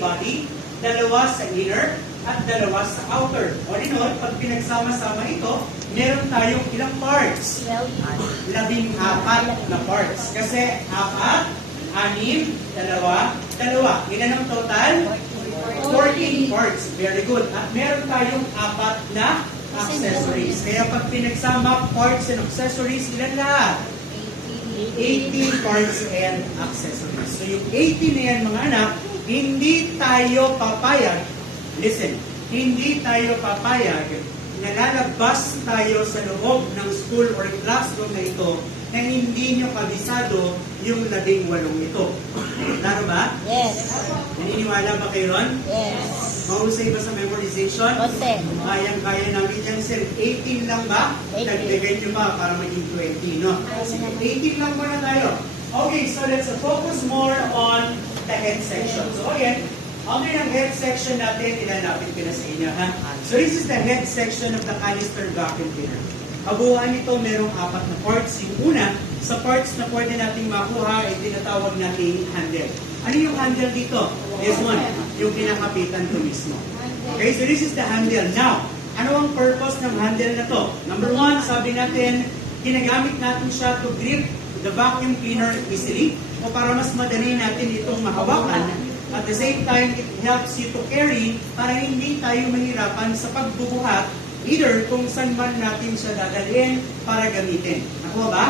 body, dalawa sa inner, at dalawa sa outer. All in all, pag pinagsama-sama ito, meron tayong ilang parts? 14 na parts. Kasi 4, 6, 2, 2. Ilan ang total? 14 parts. Very good. At meron tayong 4 na accessories. Kaya pag pinagsama parts and accessories, ilan lahat? 18 parts and accessories. So yung 18 na yan mga anak, hindi tayo papayag, listen, hindi tayo papayag na lalabas tayo sa loob ng school or classroom na ito na hindi nyo kabisado yung 18 ito. Klaro ba? Yes. Naniniwala ba kayo ron? Yes. Mahusay ba sa memorization? Konti. Kayang-kaya namin yan, sir. 18 lang ba? 18. Dagdagan nyo ba para maging 20, no? Sige, 18 lang muna tayo. Okay, so let's focus more on the head section. So again, under ng head section natin, ilalapit ko na sa inyo, ha? So this is the head section of the canister vacuum cleaner. Kabuuan nito, merong 4 na parts. Yung una, sa parts na pwede nating makuha ay tinatawag nating handle. Ano yung handle dito? This one, yung kinakapitan ko mismo. Okay, so this is the handle. Now, ano ang purpose ng handle na to? Number 1, sabi natin, ginagamit natin siya to grip the vacuum cleaner easily o para mas madali natin itong mahawakan. At the same time, it helps you to carry para hindi tayo mahirapan sa pagbubuhat either kung saan man natin siya dadalhin para gamitin. Nakuha ba?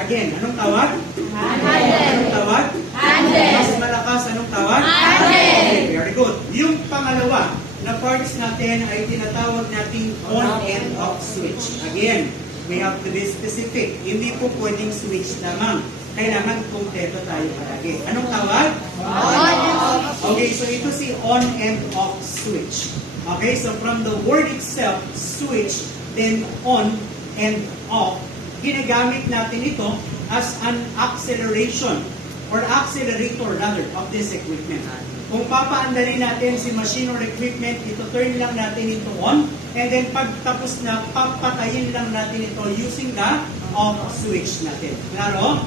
Again, anong tawag? Handle. Anong tawag? Handle. Mas malakas, anong tawag? Handle. Okay, very good. Yung pangalawa na parts natin ay tinatawag nating on and off switch. Again, we have to be specific. Hindi po pwedeng switch lamang. Kailangan kumpleto tayo palagi. Anong tawag? On and off. Okay, so ito si on and off switch. Okay, so from the word itself, switch, then on and off, ginagamit natin ito as an acceleration or accelerator rather of this equipment. Kung papaandarin natin si machine or equipment, ito turn lang natin ito on, and then pag tapos na, papatayin lang natin ito using the off switch natin. Klaro?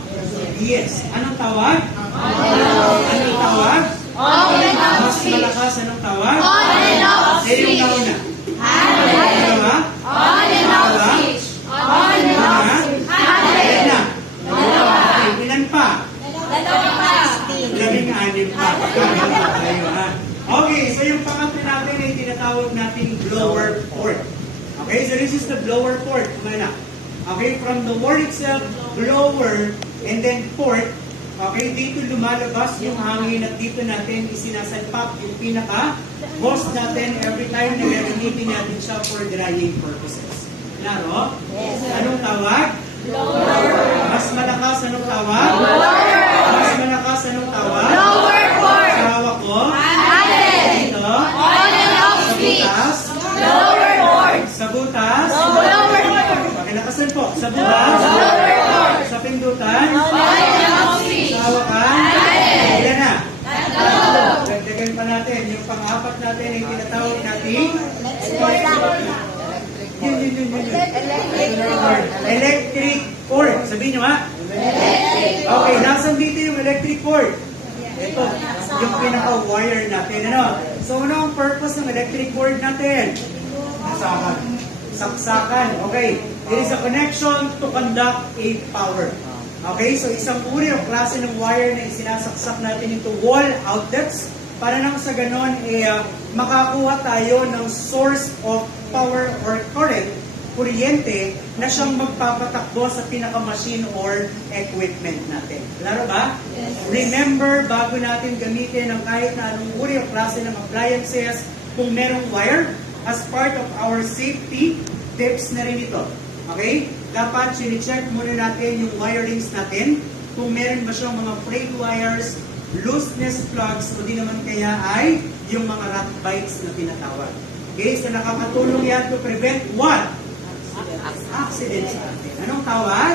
Yes. Anong tawag? Anong tawag? On and off Mas switch. malakas, anong tawag? On and off Eh, yung switch. nauna. Handle. Ano ba? On and off switch. On and off switch. Ilan Handle. na? Dalawa. Okay, ilan pa? Dalawa pa. 16 pa. Tayo, ha? Okay, so yung pangatlo natin ay tinatawag nating blower port. Okay, so this is the blower port. Kumana. Okay, from the word itself, blower, and then port. Okay, dito lumalabas yung hangin at dito natin isinasalpak yung pinaka-hose natin every time na gagamitin natin siya for drying purposes. Klaro? Yes. Anong tawag? Lower. Mas malakas, anong tawag? Mas malakas, anong tawag? Lower port. Sa hawak ko? Handle. Dito? On and off Sa switch. butas? Lower port. Sa butas? Lower port. Pakilakasan po. Sa butas? Lower port. Sa pindutan? On and off switch. Sa hawakan? Handle. Ilan na? Tatlo. Dagdagan pa natin. Yung pang-apat natin ay tinatawag natin yun. Electric cord. Sabihin nyo ha? Okay, nasan dito yung electric cord? Ito, yung pinaka-wire natin. Ano? So, ano ang purpose ng electric cord natin? Saksakan. Okay. It is a connection to conduct a power. Okay, so isang uri o klase ng wire na isinasaksak natin into wall outlets para nang sa ganon makakuha tayo ng source of power or current, kuryente, na siyang magpapatakbo sa pinaka-machine or equipment natin. Klaro ba? Yes. Remember, bago natin gamitin ang kahit na anong uri o klase ng appliances, kung merong wire, as part of our safety tips na rin ito. Okay? Dapat sinicheck muna natin yung wirings natin, kung meron ba siyang mga frayed wires, looseness plugs, o di naman kaya ay yung mga rat bites na tinatawag. Okay, so nakakatulong yan to prevent what? Accidents sa atin. Anong tawag?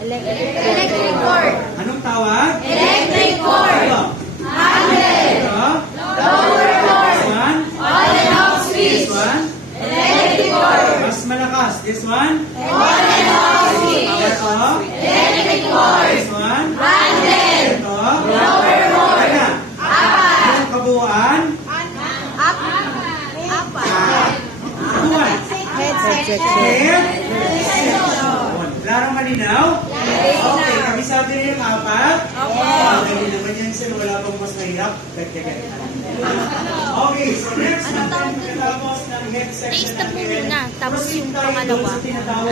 Electric cord. Anong tawag? Electric cord. Ito. Handle. Ito. Lower port. This one. On and off This switch. one. Electric cord. Mas malakas. This one. On and off switch. Power off. Electric cord. This one. Handle. Ito. Lower port. Kaya. Apat. Yung kabuuan. Buwan. Head section. Head section. Klaro malinaw? Okay, kabisado rin yung apat? Okay, naman yan sir, wala pang mas mahirap. Dagdagan. Okay, so next natin, pagkatapos ng head section Taste na po muna, tapos proceed yung tayo dun pangalawa. sa tinatawag